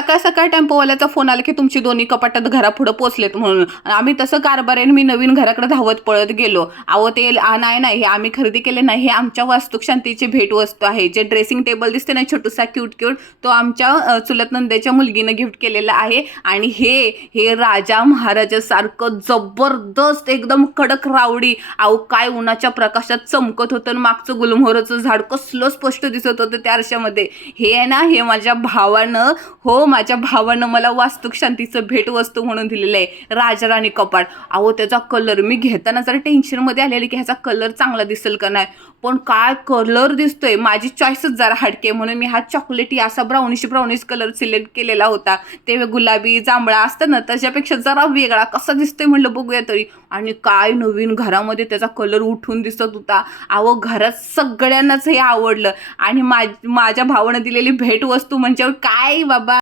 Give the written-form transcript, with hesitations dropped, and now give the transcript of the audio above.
सकाळ सकाळ टेम्पोवाल्याचा फोन आला की तुमची दोन्ही कपाटात घरापुढं पोचलेत म्हणून. आम्ही तसं कारभारीने मी नवीन घराकडे धावत पळत गेलो. अहो ते नाही हे आम्ही खरेदी केले नाही, हे आमच्या वास्तुशांतीची भेटवस्तू आहे. जे ड्रेसिंग टेबल दिसते ना छोटूसा क्यूट क्यूट, तो आमच्या चुलत नंदेच्या मुलगीनं गिफ्ट केलेला आहे. आणि हे राजा महाराजासारखं जबरदस्त एकदम कडक रावडी. अहो काय उन्हाच्या प्रकाशात चमकत होतं, मागचं गुलमोहराचं झाड कसलं स्पष्ट दिसत होतं त्या आरशामध्ये. हे आहे ना, हे माझ्या भावानं मला वास्तुक शांतीचं भेटवस्तू म्हणून दिलेलं आहे, राजाराणी कपाट. अहो त्याचा कलर मी घेताना जरा टेन्शनमध्ये आलेली की ह्याचा कलर चांगला दिसेल का नाही, पण काय कलर दिसतोय. माझी चॉईसच जरा हटके म्हणून मी हा चॉकलेटी असा ब्राउनिश कलर सिलेक्ट केलेला होता. ते गुलाबी जांभळा असतं ना, त्याच्यापेक्षा जरा वेगळा कसा दिसतोय म्हणलं बघूया तरी. आणि काय नवीन घरामध्ये त्याचा कलर उठून दिसत होता. अहो घरात सगळ्यांनाच हे आवडलं. आणि माझ्या भावानं दिलेली भेटवस्तू म्हणजे काय बाबा.